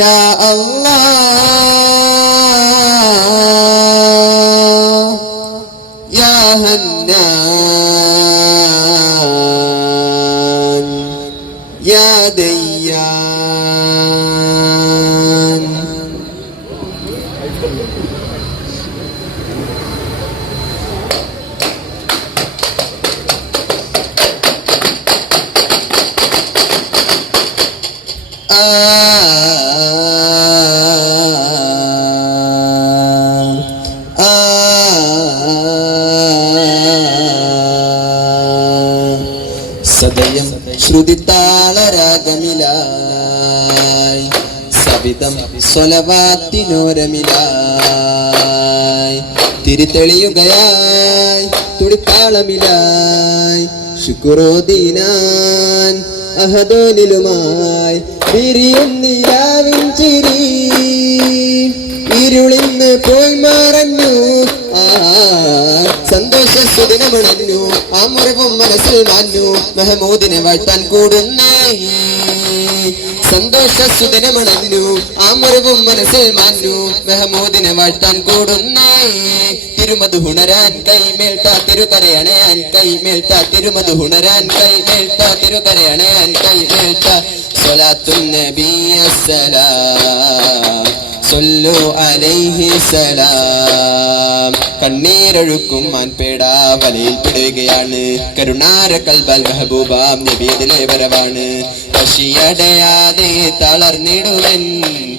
يا الله يا هنان സദയം ശ്രുതിത്താളരാഗമിലായി. സവിതം സ്വലവാത്തിനോരമിലായി. തിരിതെളിയുകയായി തുടിത്താളമിലായി. ശുക്രോദീനാൻ അഹദോനിലുമായി വിരിയുന്നിലാവിൻ ചിരി. ഇരുളിന്ന് പോയി മറഞ്ഞു. സന്തോഷ സുദിനമണഞ്ഞു. ആ മുറിവും മനസ്സിൽ മാഞ്ഞു. മെഹമൂദിനെ വാഴ്ത്താൻ കൂടുന്നേ. സന്തോഷ സുദിനമണഞ്ഞു മണഞ്ഞു മുറിവും മനസ്സിൽ മാഞ്ഞു. മെഹമൂദിനെ വാഴ്ത്താൻ കൂടുന്നേ തിരുമത് ഹുണരാൻ കൈമേൽത്ത തിരുകരയണയാൻ കൈമേൽ തിരുമത് ഹുണരാൻ കൈമേൽത്ത തിരുകരയണയാൻ കൈമേൽത്ത സ്വലാത്തു നബി അസ്സലാം. അലൈഹി സലാം കണ്ണീരൊഴുക്കും മാൻപേട വലയിൽ പെടുകയാണ്. കരുണാര കൽബൽ മെഹബൂബാം നബിയതിലെ വരവാണ്. പശിയടയാതെ തളർന്നിടുവൻ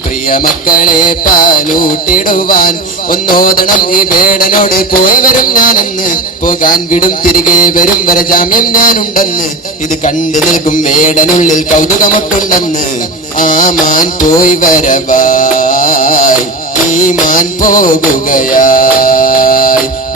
പ്രിയ മക്കളെ പാലൂട്ടിടുവാൻ. ഒന്നോദണം ഈ വേടനോട് പോയി വരും ഞാനെന്ന്. പോകാൻ വിടും തിരികെ വരും വരെ ജാമ്യം ഞാനുണ്ടെന്ന്. ഇത് കണ്ടു നിൽക്കും വേടനുള്ളിൽ കൗതുകമൊട്ടുണ്ടെന്ന്. ആ മാൻ പോയി വരവായി ഈ മാൻ പോകുകയായി.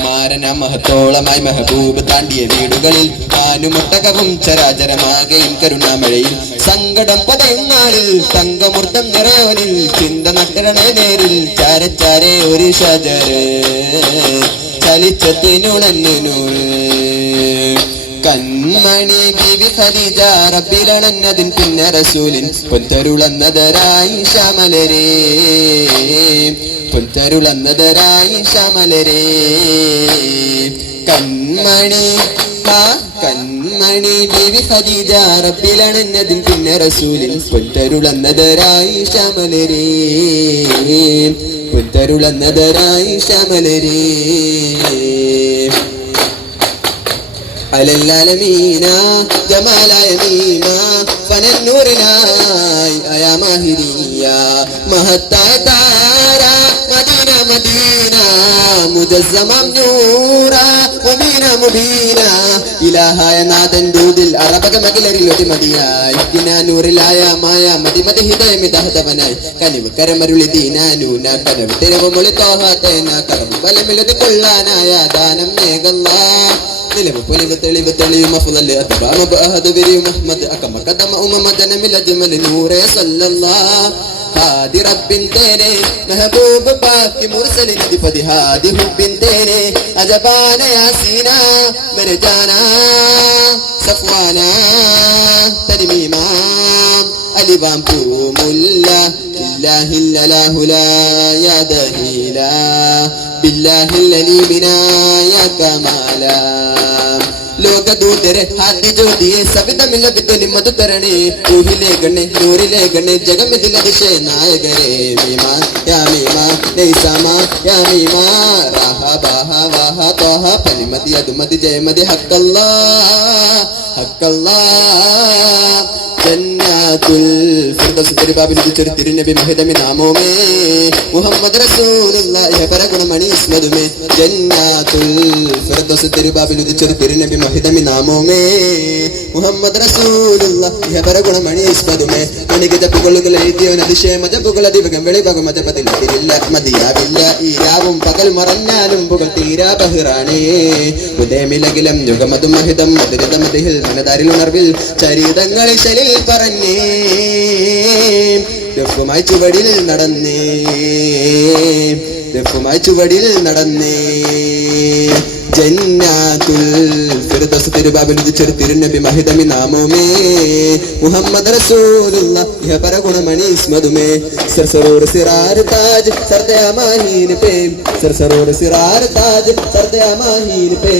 മാരന മഹത്തോളമായി മെഹബൂബ് താണ്ടിയ വീടുകളിൽ ആനുമുട്ടകവും ചരാചരമാകെയും കരുണാമഴയിൽ. സങ്കടം പതയുന്നാളിൽ തങ്കമൂർത്തം നിറയോനിൽ ചിന്ത നട്ടരണേ നേരിൽ. ചാരച്ചാരെ ഒരു ഷജര് ചലിച്ചത്തിനുണന്നു കൺമണി ബിവി ഖദീജ റബ്ബിലണന്നതിൻ പിന്നെ റസൂലിൻ പൊൻതരുളന്നതരായി ശമലരേ പുൽത്തരുളന്നതരായി ശമലരേ. കണ്മണി കണ്മണി ബേബി ഖദീജ റബ്ബിലണഞ്ഞതിൻ പിന്നെ റസൂലിൻ പുൽത്തരുളന്നതരായി ശമലരേ. പുൽത്തരുളന്നതരായി ശമലരേ. അലല്ലാലമീന ജമാലായ മീനാ അനൽ നൂറിനായി അയാമഹിരിയ മഹത്തായ താര മദീന മദീന മുജസ്സമം നൂറ മുബീന മുബീന. ഇലാഹായ നാഥന്റെ ഒരു മതിയായി ദിനാനൂറിലായ മായ മതി മതി ഹിതയമിതഹതവനായി കനിവ് കരമരുളി ദീനാനൂന കനവ് തിരവ് മൊളി തോഹാത്തേന കറവ് ബലമിലത് കൊള്ളാനായ ദാനം മേഘല്ലാ നിലവ് പുലിവ് തെളിവ് തെളിയും അഫ്ളൽ അത്ബാമ ബഅഹദ് ബിരിയും അഹ്മദ് അകമ കദമ ഉമമ ജനമിൽ അജ്മൽ നൂറെ സല്ലല്ലാഹ് ഹാദി റബ്ബിൻ തേനെ മെഹബൂബ് ബാക്കി മുർസലിൻ അധിപതി ഹാദി ഹുബിൻ തേനെ അജബാന യാസീന മെരജാന സഫ്വാന തനിമീമ അലിവാം പൂമുല്ല ലോകദൂതരെ ഹാദി ജ്യോതിയെ സവിതമില്ല വിദ്വനി മധു തരണേ ഊഹിലെ ഗണ്ണെ നൂറിലെ ഗണ്ണെ ജഗമിതിൽ അതിശയ നായകരെ മീമാ യാ മീമാ നൈസാമ യാ മീമാ റാഹ ബാഹ വാഹ ത്വാഹ അത് മതി ജയമതി ഹക്കല്ല ഹക്കല്ല ജന്നാത്തുൽ നാമോമേ മുഹമ്മദ് നാമോമേ മുഹമ്മദ് മതിയാവില്ല. ഈ രാവും പകൽ മറഞ്ഞാലും പുകൾ തീരാ ബഹിറാണേ. ഉദയമിലകിലും യുഗമതും മഹിതം മധുരിത മതിഹിൽ മനതാരിൽ ഉണർവിൽ ചരിതങ്ങളിൽ ശലിൽ പറഞ്ഞേ. ദഫുമായി ചുവടിൽ നടന്നേ. ദഫുമായി ചുവടിൽ നടന്നേ. ജന്നാത്തുൽ ഫിർദൗസ് തിരുബാബിൽ തിരുനബി മഹിതമി നാമോമേ മുഹമ്മദ് റസൂലുള്ള ഇഹപര ഗുണമണി ഇസ്മതുമേ. സർസറൂർ പേ. സർസറൂർ സിറാർ താജ് പേ.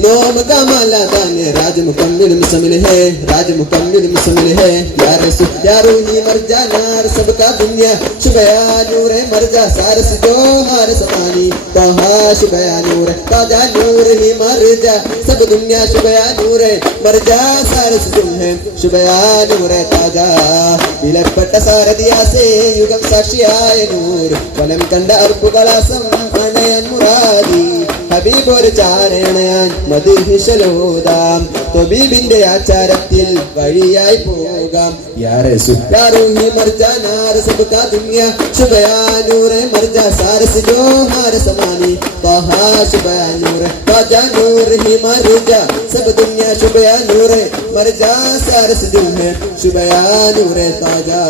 नोम का माला दाने राज मुकम्मिल मुसमिल है राज मुकम्मिल मुसमिल है। यार यारू ही मर जा नार, सबका दुनिया शुगया नूर है मर जा, सारस जो हार समानी कहा शुगया नूर है ताज़ा नूर ही मर जा, सब दुनिया शुगया नूर है मर जा, सारस तुम है शुगया नूर है ताज़ा। बिलक पट्ट सार दिया से युगम साक्षी आए नूर वलम कंडा अर्पुगला सम, अनयन मुरादी ഒരു ചാരണയാൻ മധുഹിഷലോതാം തൊബീബിന്റെ ആചാരത്തിൽ വഴിയായി പോകാം യാരെ സുഖാറൂഹി മർജാനാർ സബ്കാ ദുനിയ ശുഭയാനൂറെ മർജ സാരസ് ജോ ഹാര സമാനി തഹാ ശുഭയാനൂറെ താജാ നൂർ ഹി മർജ സബ് ദുനിയ ശുഭയാനൂറെ മർജ സാരസ് ജോ ഹെ ശുഭയാനൂറെ താജാ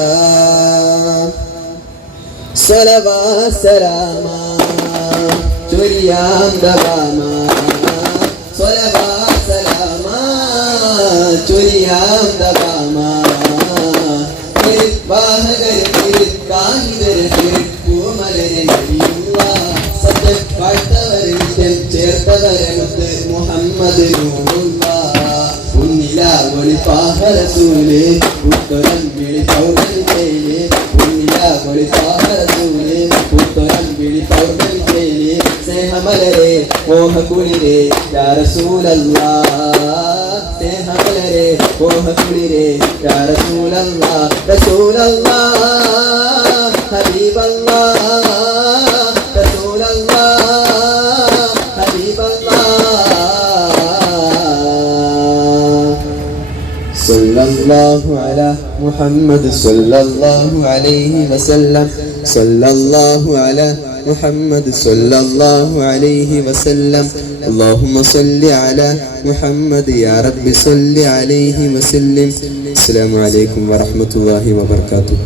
സലവാ സലാമാ ചൊരിയാം ദവാമാ സലവാ സലാമാ ചൊരിയാം ദവാമാ വാഹകരെ കാഹിതരെ പൂമലരെ സത്യം വാഴ്ത്തവരെ നിത്യം ചേർത്തവരെ മുത്ത് മുഹമ്മദ് ഉന്നില ഒളിപ്പാഹ റസൂലേ ഉത്തരം സ്നേഹമലരെ മോഹകുളിരെ യാ റസൂലല്ലാ സ്നേഹമലരെ മോഹകുളിരെ യാ റസൂലല്ലാ റസൂലല്ലാ ഹബീബല്ലാ റസൂലല്ലാ ഹബീബല്ലാ صلى الله على محمد صلى الله عليه وسلم صلى الله على محمد صلى الله عليه وسلم اللهم صل على محمد يا رب صل عليه وسلم السلام عليكم ورحمة الله وبركاته